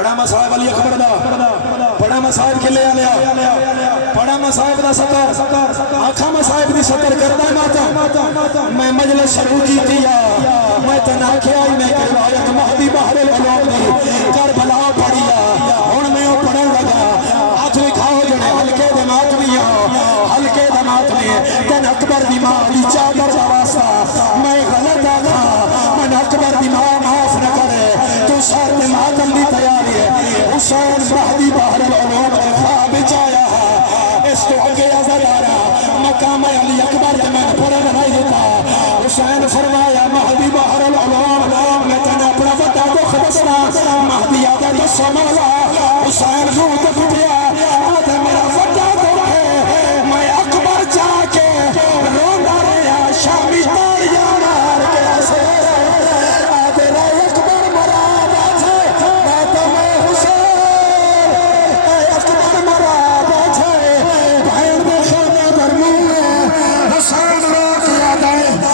پڑھا مصائب علی اکبر دا پڑھا مصائب کے لے آلیا پڑھا مصائب دا سطر آنکھا مصائب دی سطر کردہ ماتا میں مجلس شروع کی دیا میں تناکھے آئی میں روایت مہدی بحر العلوم دی کربلا پڑھیا ہون میں پڑھن لگا آج بھی کھاؤ جڑے ہلکے دمات بھی ہلکے دمات میں تن اکبر دی ماں علی چادر دا واسطہ میں غلط آگا من اکبر دی ماں معاف نہ کرے تو سار میں ماتم دی تیاری ہے حسین مہدی بحر العلوم کے خواب چایا ہے اس کو آگے ازدارا مقام علی اکبر کے میں پڑھن نہیں دیتا حسین فرمایا مہدی بحر العلوم میں تن اپنا وطا دکھ دسنا مہدی آگے دسو مولا حسین روح تک پیا